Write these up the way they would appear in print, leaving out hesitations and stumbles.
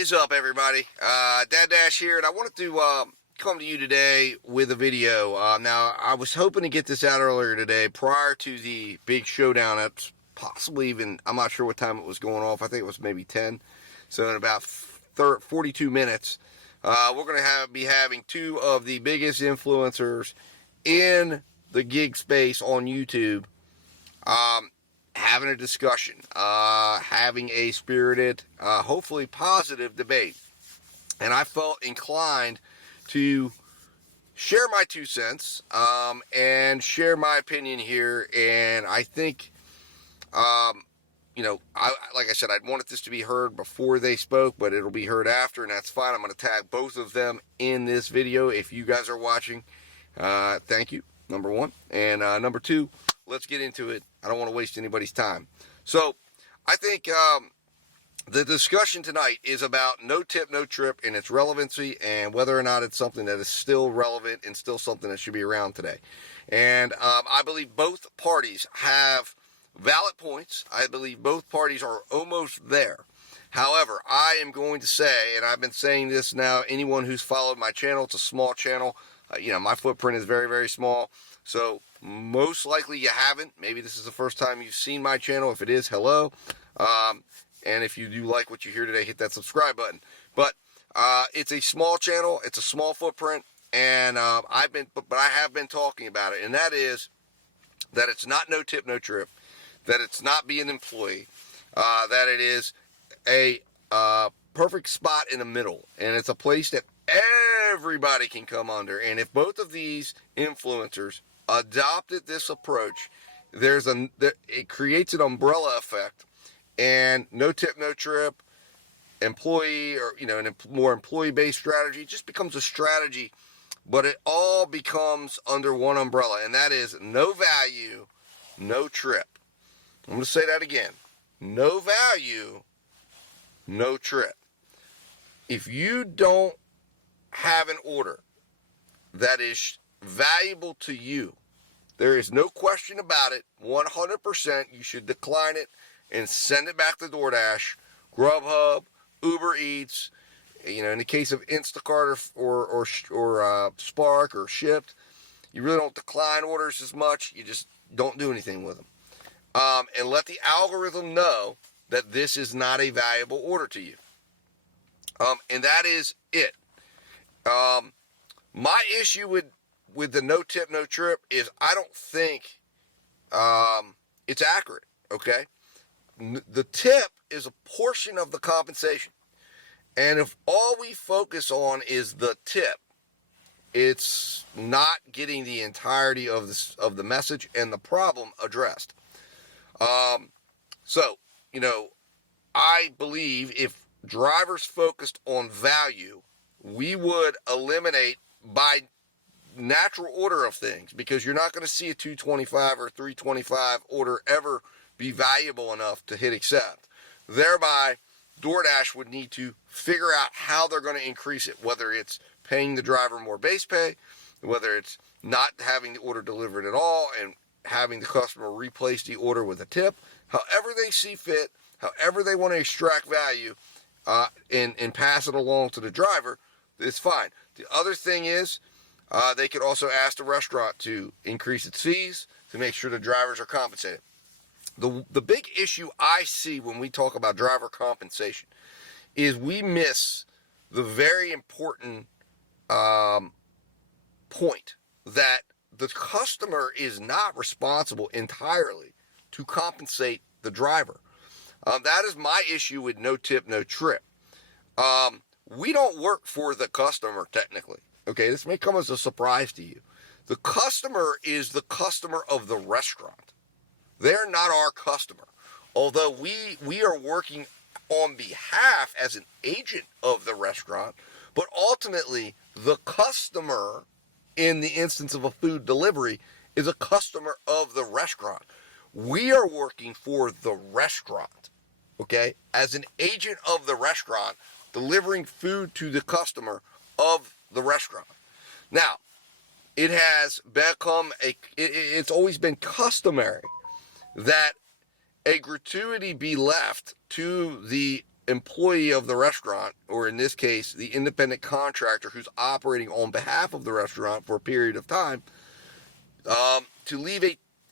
is up, everybody? Dad Dash here, and I wanted to come to you today with a video. Now, I was hoping to get this out earlier today, prior to the big showdown. At possibly even, I'm not sure what time it was going off. I think it was maybe 10. So in about 42 minutes, we're going to be having two of the biggest influencers in the gig space on YouTube, having a discussion, having a spirited, hopefully positive debate. And I felt inclined to share my 2 cents, and share my opinion here. And I think, like I said, I'd wanted this to be heard before they spoke, but it'll be heard after, and that's fine. I'm going to tag both of them in this video. If you guys are watching, thank you, number one. And number two, let's get into it. I don't want to waste anybody's time. So I think the discussion tonight is about NoTip, NoTrip and its relevancy, and whether or not it's something that is still relevant and still something that should be around today. And I believe both parties have valid points. I believe both parties are almost there. However, I am going to say, and I've been saying this now, anyone who's followed my channel, it's a small channel. My footprint is very, very small. So most likely you haven't. Maybe this is the first time you've seen my channel. If it is, hello. And if you do like what you hear today, hit that subscribe button. But it's a small channel. It's a small footprint. And I have been talking about it. And that is that it's not NoTip, NoTrip. That it's not being an employee. That it is a perfect spot in the middle. And it's a place that everybody can come under. And if both of these influencers adopted this approach, it creates an umbrella effect, and NoTip, NoTrip, employee, or a more employee-based strategy just becomes a strategy, but it all becomes under one umbrella, and that is NoValue, NoTrip. I'm going to say that again: NoValue, NoTrip. If you don't have an order that is valuable to you, there is no question about it, 100%, you should decline it and send it back to DoorDash, Grubhub, Uber Eats. In the case of Instacart or Spark or Shipt, you really don't decline orders as much. You just don't do anything with them. And let the algorithm know that this is not a valuable order to you. And that is it. My issue with the NoTip, NoTrip is I don't think it's accurate, okay? The tip is a portion of the compensation. And if all we focus on is the tip, it's not getting the entirety of the message and the problem addressed. I believe if drivers focused on value, we would eliminate by natural order of things, because you're not going to see a 225 or 325 order ever be valuable enough to hit accept. Thereby, DoorDash would need to figure out how they're going to increase it, whether it's paying the driver more base pay, whether it's not having the order delivered at all and having the customer replace the order with a tip. However they see fit, however they want to extract value and pass it along to the driver, it's fine. The other thing is, they could also ask the restaurant to increase its fees to make sure the drivers are compensated. The big issue I see when we talk about driver compensation is we miss the very important point that the customer is not responsible entirely to compensate the driver. That is my issue with NoTip, NoTrip. We don't work for the customer technically. Okay, this may come as a surprise to you. The customer is the customer of the restaurant. They're not our customer. Although we are working on behalf as an agent of the restaurant, but ultimately the customer, in the instance of a food delivery, is a customer of the restaurant. We are working for the restaurant, okay, as an agent of the restaurant, delivering food to the customer of the restaurant. Now, it has become it's always been customary that a gratuity be left to the employee of the restaurant, or in this case, the independent contractor who's operating on behalf of the restaurant for a period of time, to leave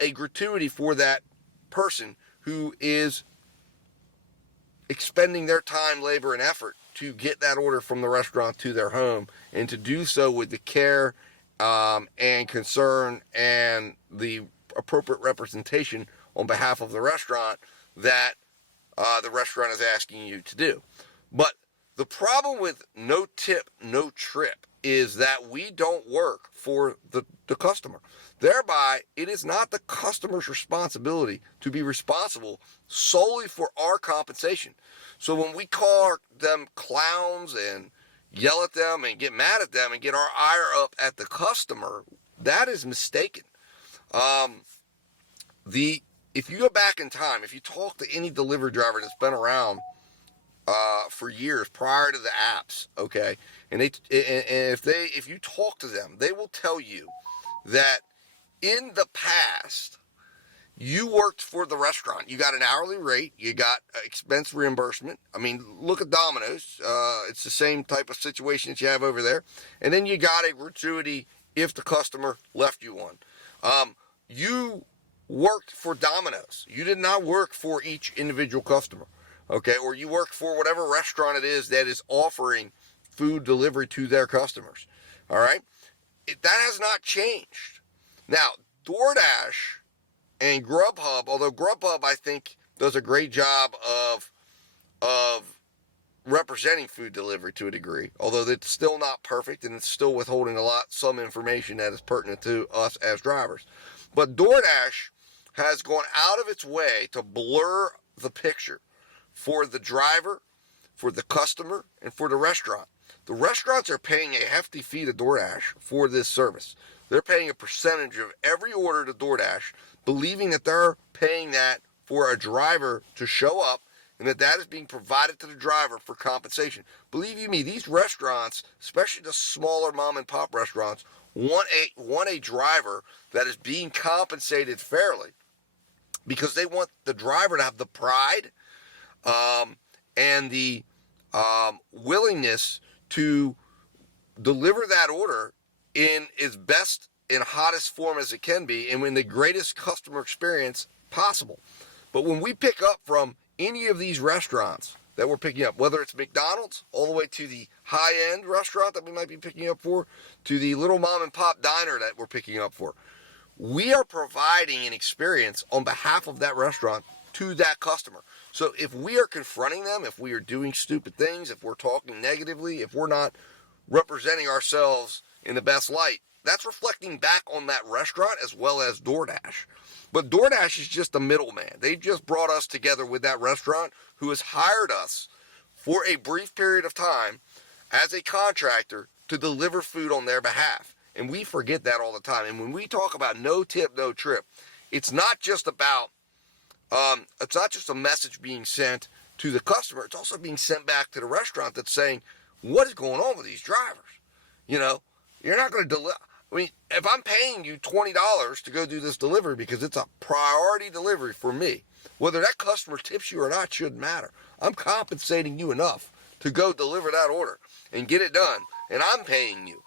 a gratuity for that person who is expending their time, labor, and effort to get that order from the restaurant to their home, and to do so with the care and concern and the appropriate representation on behalf of the restaurant that the restaurant is asking you to do. But the problem with NoTip, NoTrip is that we don't work for the customer. Thereby, it is not the customer's responsibility to be responsible solely for our compensation. So when we call them clowns and yell at them and get mad at them and get our ire up at the customer, that is mistaken. If you go back in time, if you talk to any delivery driver that's been around for years prior to the apps, okay, and if you talk to them, they will tell you that in the past, you worked for the restaurant. You got an hourly rate. You got expense reimbursement. I mean, look at Domino's. It's the same type of situation that you have over there. And then you got a gratuity if the customer left you one. You worked for Domino's. You did not work for each individual customer, okay? Or you worked for whatever restaurant it is that is offering food delivery to their customers, all right? That has not changed. Now, DoorDash and Grubhub, although Grubhub, I think, does a great job of representing food delivery to a degree, although it's still not perfect and it's still withholding some information that is pertinent to us as drivers. But DoorDash has gone out of its way to blur the picture for the driver, for the customer, and for the restaurant. The restaurants are paying a hefty fee to DoorDash for this service. They're paying a percentage of every order to DoorDash, believing that they're paying that for a driver to show up and that is being provided to the driver for compensation. Believe you me, these restaurants, especially the smaller mom and pop restaurants, want a driver that is being compensated fairly, because they want the driver to have the pride and the willingness to deliver that order in its best and hottest form as it can be, and in the greatest customer experience possible. But when we pick up from any of these restaurants that we're picking up, whether it's McDonald's all the way to the high-end restaurant that we might be picking up for, to the little mom and pop diner that we're picking up for, we are providing an experience on behalf of that restaurant to that customer. So if we are confronting them, if we are doing stupid things, if we're talking negatively, if we're not representing ourselves in the best light, that's reflecting back on that restaurant as well as DoorDash. But DoorDash is just a middleman. They've just brought us together with that restaurant who has hired us for a brief period of time as a contractor to deliver food on their behalf. And we forget that all the time. And when we talk about no tip, no trip, it's not just about, it's not just a message being sent to the customer. It's also being sent back to the restaurant that's saying, what is going on with these drivers? You know, you're not going to deliver. I mean, if I'm paying you $20 to go do this delivery because it's a priority delivery for me, whether that customer tips you or not shouldn't matter. I'm compensating you enough to go deliver that order and get it done, and I'm paying you.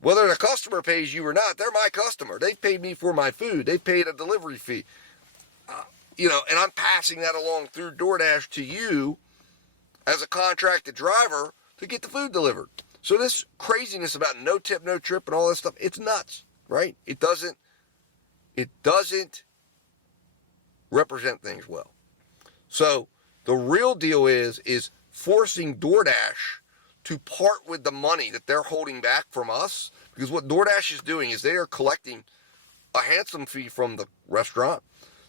Whether the customer pays you or not, they're my customer. They paid me for my food. They paid a delivery fee. And I'm passing that along through DoorDash to you as a contracted driver to get the food delivered. So this craziness about no tip, no trip and all this stuff, it's nuts, right? It doesn't represent things well. So the real deal is forcing DoorDash to part with the money that they're holding back from us, because what DoorDash is doing is they are collecting a handsome fee from the restaurant.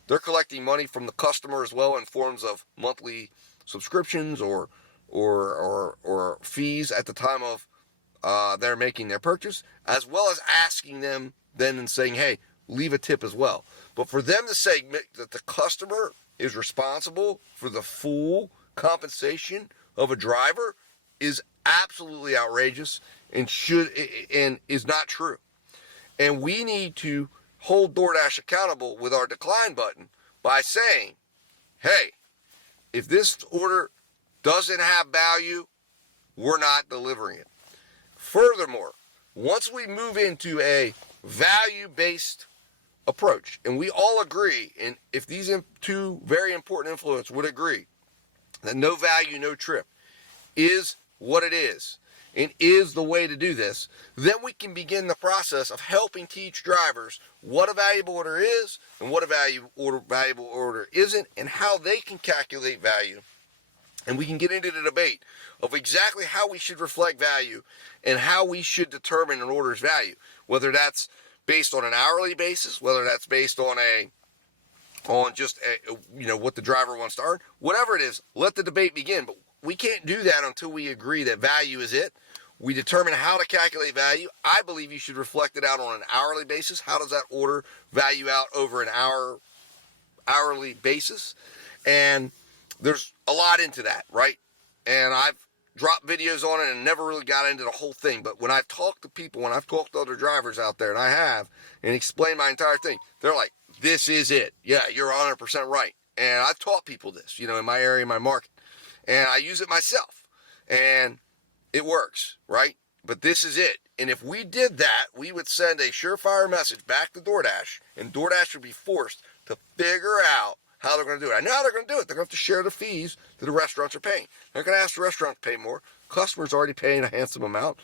They're collecting money from the customer as well in forms of monthly subscriptions or fees at the time of they're making their purchase, as well as asking them then and saying, hey, leave a tip as well. But for them to say that the customer is responsible for the full compensation of a driver is absolutely outrageous and is not true. And we need to hold DoorDash accountable with our decline button by saying, hey, if this order doesn't have value, we're not delivering it. Furthermore, once we move into a value-based approach, and we all agree, and if these two very important influencers would agree, that no value, no trip is what it is and is the way to do this, then we can begin the process of helping teach drivers what a valuable order is and what a valuable order isn't, and how they can calculate value. And we can get into the debate of exactly how we should reflect value and how we should determine an order's value, whether that's based on an hourly basis, whether that's based on just what the driver wants to earn, whatever it is. Let the debate begin. But we can't do that until we agree that value is it. We determine how to calculate value. I believe you should reflect it out on an hourly basis. How does that order value out over an hourly basis? And there's a lot into that, right? And I've dropped videos on it and never really got into the whole thing. But when I've talked to people, when I've talked to other drivers out there, and I have, and explained my entire thing, they're like, this is it. Yeah, you're 100% right. And I've taught people this, in my area, in my market. And I use it myself. And it works, right? But this is it. And if we did that, we would send a surefire message back to DoorDash, and DoorDash would be forced to figure out how they're going to do it. I know how they're going to do it. They're going to have to share the fees that the restaurants are paying. They're going to ask the restaurant to pay more. Customers already paying a handsome amount.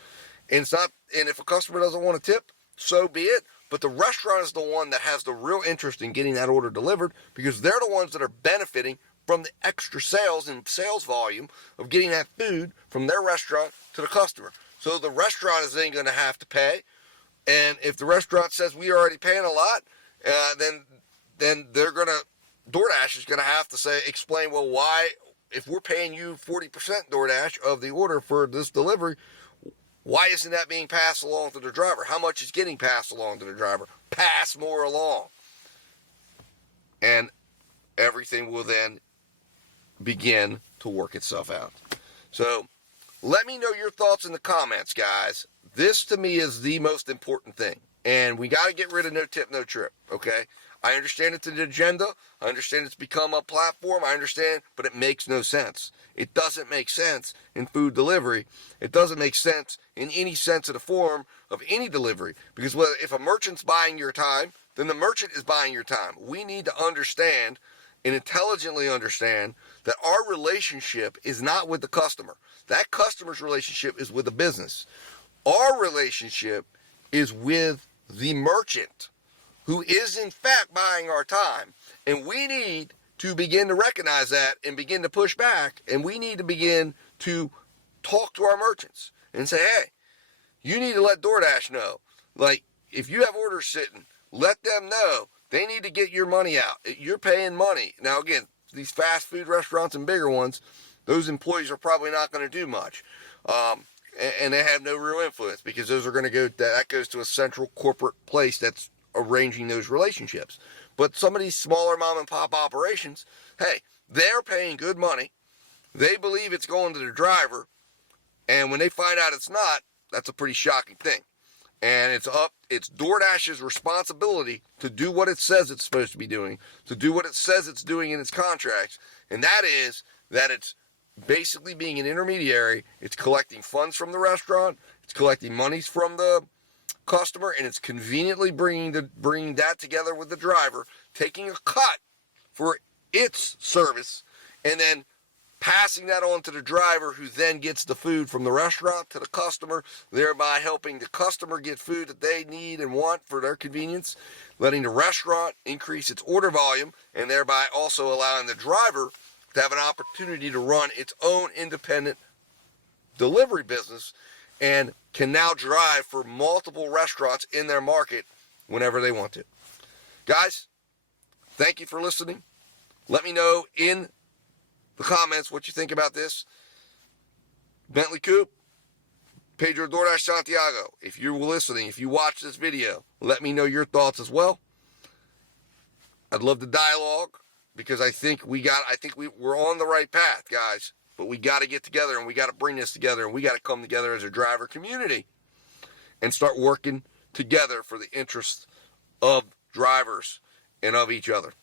And if a customer doesn't want to tip, so be it. But the restaurant is the one that has the real interest in getting that order delivered, because they're the ones that are benefiting from the extra sales and sales volume of getting that food from their restaurant to the customer. So the restaurant is then going to have to pay. And if the restaurant says we are already paying a lot, then DoorDash is going to explain, well, why, if we're paying you 40% DoorDash of the order for this delivery, why isn't that being passed along to the driver? How much is getting passed along to the driver? Pass more along. And everything will then begin to work itself out. So let me know your thoughts in the comments, guys. This to me is the most important thing. And we got to get rid of NoTip, NoTrip, okay? I understand it's an agenda. I understand it's become a platform. I understand, but it makes no sense. It doesn't make sense in food delivery. It doesn't make sense in any sense of the form of any delivery. Because if a merchant's buying your time, then the merchant is buying your time. We need to understand and intelligently understand that our relationship is not with the customer. That customer's relationship is with the business. Our relationship is with the merchant, who is in fact buying our time. And we need to begin to recognize that and begin to push back. And we need to begin to talk to our merchants and say, hey, you need to let DoorDash know. Like, if you have orders sitting, let them know. They need to get your money out. You're paying money. Now, again, these fast food restaurants and bigger ones, those employees are probably not going to do much. And they have no real influence, because those are going to that goes to a central corporate place that's arranging those relationships. But some of these smaller mom and pop operations, hey, they're paying good money. They believe it's going to the driver. And when they find out it's not, that's a pretty shocking thing. And it's DoorDash's responsibility to do what it says it's supposed to be doing, to do what it says it's doing in its contracts. And that is that it's basically being an intermediary. It's collecting funds from the restaurant. It's collecting monies from the customer, and it's conveniently bringing that together with the driver, taking a cut for its service, and then passing that on to the driver, who then gets the food from the restaurant to the customer, thereby helping the customer get food that they need and want for their convenience, letting the restaurant increase its order volume, and thereby also allowing the driver to have an opportunity to run its own independent delivery business, and can now drive for multiple restaurants in their market whenever they want to. Guys, thank you for listening. Let me know in the comments what you think about this. Bentley Coop, Pedro DoorDash Santiago, if you're listening, if you watch this video, let me know your thoughts as well. I'd love the dialogue, because I think we're on the right path, guys. But we got to get together, and we got to bring this together, and we got to come together as a driver community and start working together for the interests of drivers and of each other.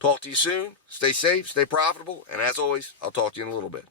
Talk to you soon. Stay safe, stay profitable, and as always, I'll talk to you in a little bit.